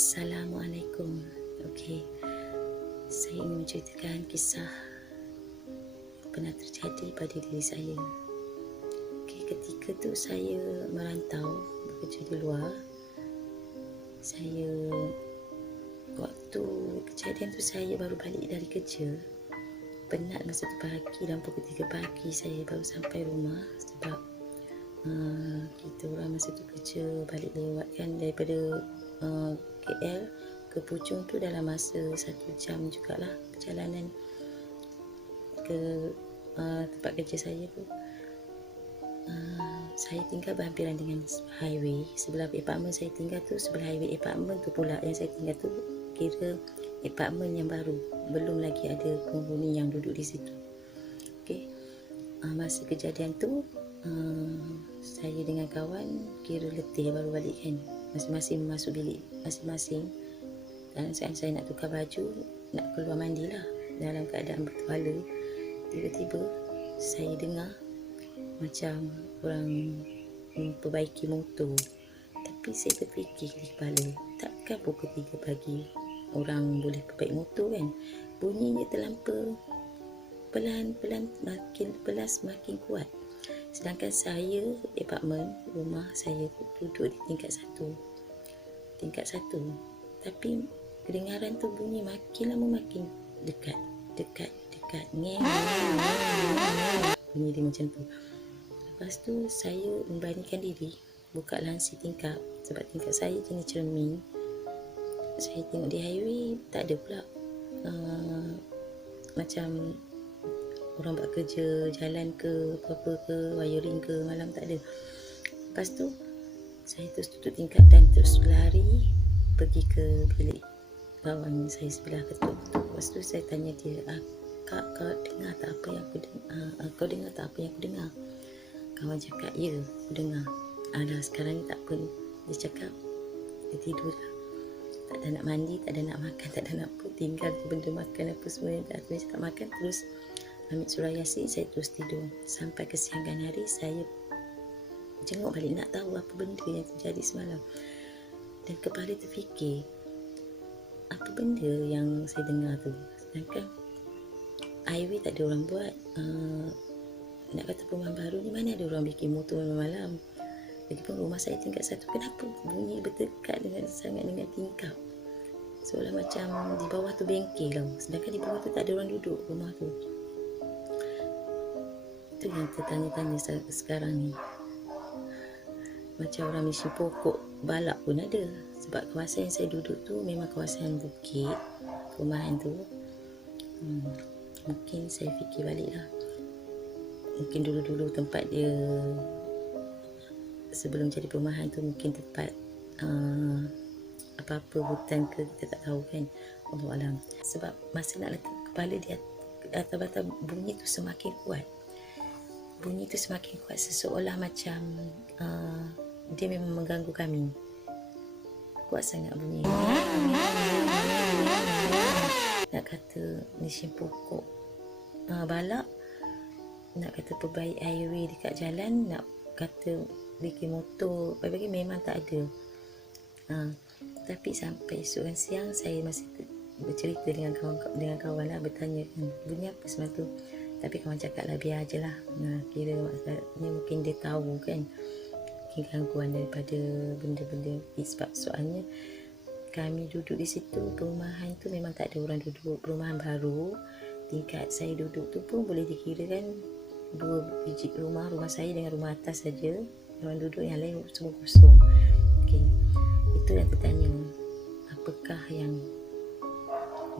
Assalamualaikum. Okey, saya ingin menceritakan kisah yang pernah terjadi pada diri saya. Okey, ketika tu saya merantau bekerja di luar. Waktu kejadian tu saya baru balik dari kerja. Penat masa tu pagi, dan pukul 3 pagi saya baru sampai rumah sebab kita orang masa tu kerja balik lewat kan, daripada KL ke Puchong tu dalam masa 1 jam jugalah perjalanan ke tempat kerja saya tu. Saya tinggal berhampiran dengan highway. Sebelah apartmen saya tinggal tu, sebelah highway apartmen tu pula yang saya tinggal tu kira apartmen yang baru, belum lagi ada penghuni yang duduk di situ. Okey, masa kejadian tu saya dengan kawan kira letih baru balik kan, masing-masing masuk bilik masing-masing, dan saya nak tukar baju, nak keluar mandi lah dalam keadaan bertuala. Tiba-tiba saya dengar macam orang memperbaiki motor. Tapi saya terfikir di kepala, takkan pukul 3 pagi orang boleh perbaiki motor kan? Bunyinya terlampau pelan-pelan, makin pelan semakin kuat. Sedangkan saya, apartmen rumah saya duduk di tingkat 1. Tapi kedengaran tu bunyi makin lama makin dekat. Ngeng. Bunyi dia macam tu. Lepas tu saya memberanikan diri buka langsir tingkap, sebab tingkap saya jenis cermin. Saya tengok di highway tak ada pula macam orang buat kerja jalan ke apa ke, wiring ke malam, tak ada. Lepas tu saya terus tutup tingkap dan terus lari pergi ke bilik kawan saya sebelah, ketuk-ketuk. Lepas tu saya tanya dia, Kak, kau dengar tak apa yang aku dengar? Kau dengar tak apa yang aku dengar? Kawan cakap, ya, aku dengar. Dah sekarang ni tak apa. Dia cakap, dia tidur dah. Tak ada nak mandi, tak ada nak makan, tak ada nak apa. Tinggal benda makan apa semua yang tak tulis tak makan. Terus ambil surah Yasin, saya terus tidur. Sampai kesiangan hari, saya jenguk balik nak tahu apa benda yang terjadi semalam. Dan kepala terfikir, apa benda yang saya dengar tu? Sedangkan highway tak ada orang buat. Nak kata perumahan baru ni, mana ada orang bikin motor malam-malam. Lagipun rumah saya tingkat 1, kenapa bunyi berdekat sangat dengan tingkap? Seolah macam di bawah tu bengkel tau, sedangkan di bawah tu tak ada orang duduk rumah tu. Itu yang tertanya-tanya sekarang ni. Macam orang mesin pokok balak pun ada. Sebab kawasan yang saya duduk tu memang kawasan bukit, perumahan tu. Mungkin saya fikir balik lah, mungkin dulu-dulu tempat dia sebelum jadi perumahan tu mungkin tempat apa-apa hutan ke, kita tak tahu kan. Allahualam. Sebab masa nak letak kepala di atas batang, bunyi tu semakin kuat. Seseolah macam dia memang mengganggu kami. Kuat sangat bunyi. Nak kata mesin pokok balak, nak kata perbaik highway dekat jalan, nak kata bikin motor bagi memang tak ada. Tapi sampai esok siang saya masih bercerita dengan kawan lah, bertanya kan, bunyi apa semalam tu. Tapi kawan cakap lah, biar je lah. Kira maksudnya mungkin dia tahu kan, mungkin gangguan daripada benda-benda. Sebab soalnya kami duduk di situ, perumahan tu memang tak ada orang duduk, perumahan baru. Tingkat saya duduk tu pun boleh dikirakan 2 biji rumah saya dengan rumah atas saja. Orang duduk, yang lain semua kosong. Okey, itu yang tertanya, apakah yang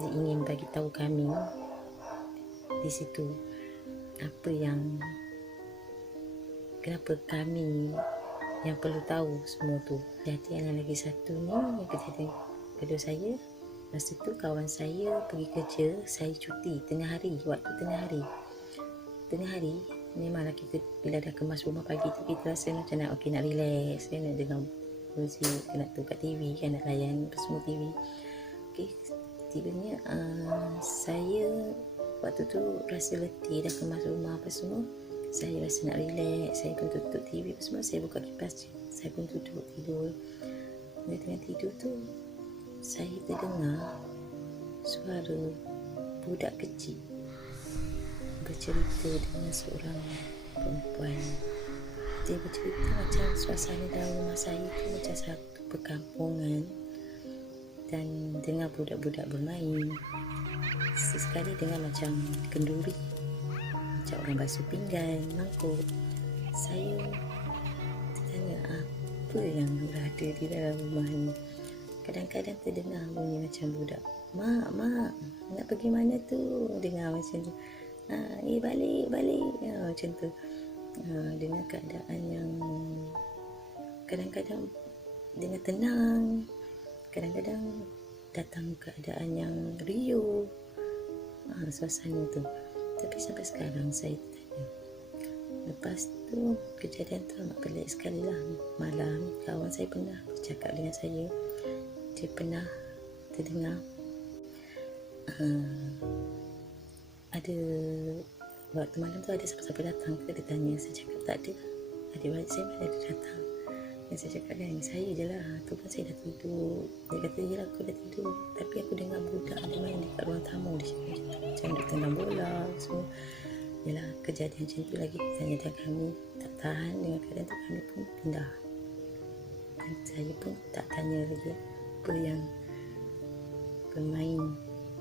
dia ingin bagi tahu kami di situ? Apa yang, kenapa kami yang perlu tahu semua tu? Jadi yang lagi satu ni, yang kejadian kedua saya, masa tu kawan saya pergi kerja, saya cuti tengah hari. Waktu tengah hari memanglah kita bila dah kemas rumah pagi tu, kita rasa macam nak relax kan, nak dengar muzik, nak tengok TV kan, nak layan semua TV. Okey, tibanya saya waktu tu rasa letih, dah kemas rumah apa semua. Saya rasa nak relax, saya pun tutup TV apa semua, saya buka kipas je. Saya pun duduk tidur. Bila tengah tidur tu, saya terdengar suara budak kecil bercerita dengan seorang perempuan. Dia bercerita macam suasana dalam rumah saya tu macam satu perkampungan, dan dengar budak-budak bermain. Sesekali dengar macam kenduri, macam orang basuh pinggan, mangkuk. Saya tertanya apa yang berada di dalam rumah ni. Kadang-kadang terdengar bunyi macam budak, mak, nak pergi mana tu? Dengar macam tu. Balik. Macam tu. Dengan keadaan yang kadang-kadang dengan tenang, kadang-kadang datang keadaan yang riuh, suasana tu. Tapi sampai sekarang saya tanya. Lepas tu kejadian tu amat pelik sekali lah. Malam kawan saya pernah bercakap dengan saya, dia pernah terdengar ada waktu malam tu ada siapa-siapa datang ke. Dia tanya, saya cakap tak ada, adik-beradik saya mana ada datang. Yang saya cakap kan, saya je lah, tu pun saya dah tidur. Dia kata, yelah aku dah tidur, tapi aku dengar budak dia main dekat ruang tamu. Dia cakap macam dia tendang bola semua. Yelah, kejadian macam tu lagi tanya, dan kami tak tahan dengan keadaan tu, kami pun pindah. Dan saya pun tak tanya lagi apa yang bermain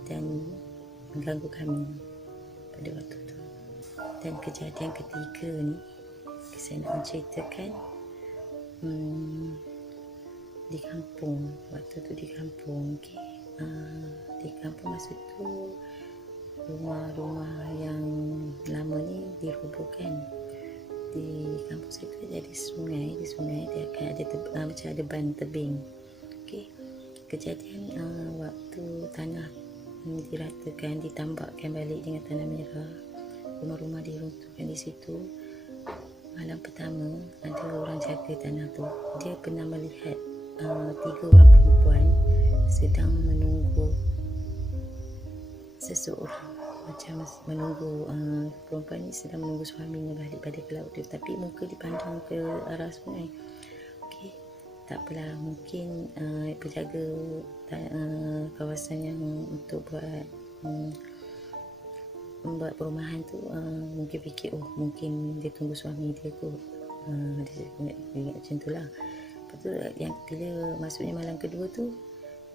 dan mengganggu kami pada waktu tu. Dan kejadian ketiga ni saya nak menceritakan di kampung. Waktu tu di kampung, di kampung masa tu rumah-rumah yang lama ni dirobohkan. Di kampung saya tu ada sungai. Di sungai dia akan ada macam ada ban tebing. Kejadian waktu tanah diratakan, ditambakkan balik dengan tanah merah, rumah-rumah diruntuhkan di situ. Malam pertama ada orang jaga tanah tu, dia pernah melihat 3 orang perempuan sedang menunggu seseorang. Macam menunggu perempuan ni sedang menunggu suaminya balik pada ke laut dia, tapi muka dipandang ke arah sungai. Tak apalah, mungkin penjaga kawasan yang untuk membuat perumahan tu mungkin fikir, mungkin dia tunggu suami dia kot. Dia ingat macam tu lah. Lepas tu yang bila masuknya malam kedua tu,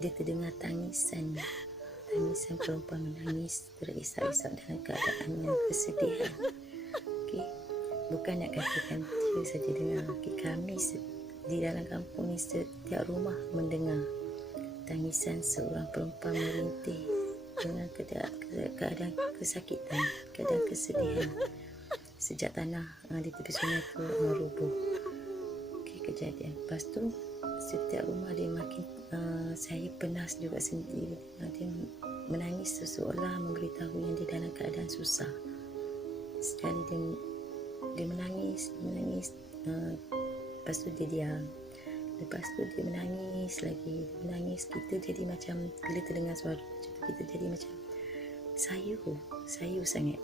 dia terdengar tangisan perempuan menangis terisak-isak dalam keadaan yang kesedihan. Bukan nak katakan dia saja dengar, kami di dalam kampung ni setiap rumah mendengar tangisan seorang perempuan merintih dengan keadaan kesakitan, keadaan kesedihan sejak tanah di tepi sungai tu roboh. Kejadian lepas tu setiap rumah dia makin saya penas juga sendiri. Dia menangis seolah memberitahu yang dia dalam keadaan susah. Sekali dia menangis, lepas tu dia diam, lepas tu dia menangis lagi, kita jadi macam, bila terdengar suara macam tu, kita jadi macam sayu sangat.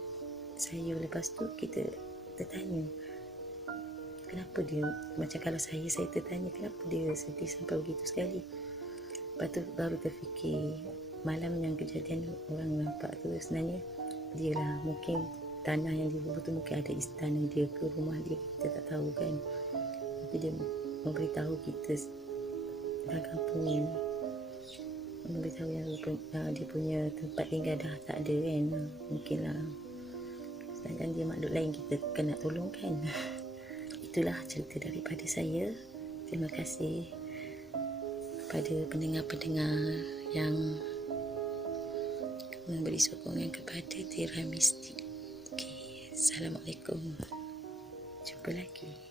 Lepas tu kita tertanya, kenapa dia, macam kalau saya tertanya kenapa dia sedih sampai begitu sekali. Lepas tu baru terfikir, malam yang kejadian orang nampak tu sebenarnya dia lah, mungkin tanah yang dibubuh tu mungkin ada istana dia ke rumah dia, kita tak tahu kan. Tapi dia memberitahu kita dalam kampung ni, memberitahu yang dia punya tempat tinggal dah tak ada kan, mungkin lah. Sedangkan dia makhluk lain, kita kena tolong kan. Itulah cerita daripada saya. Terima kasih kepada pendengar-pendengar yang memberi sokongan kepada Tera Mistik. Assalamualaikum. Jumpa lagi.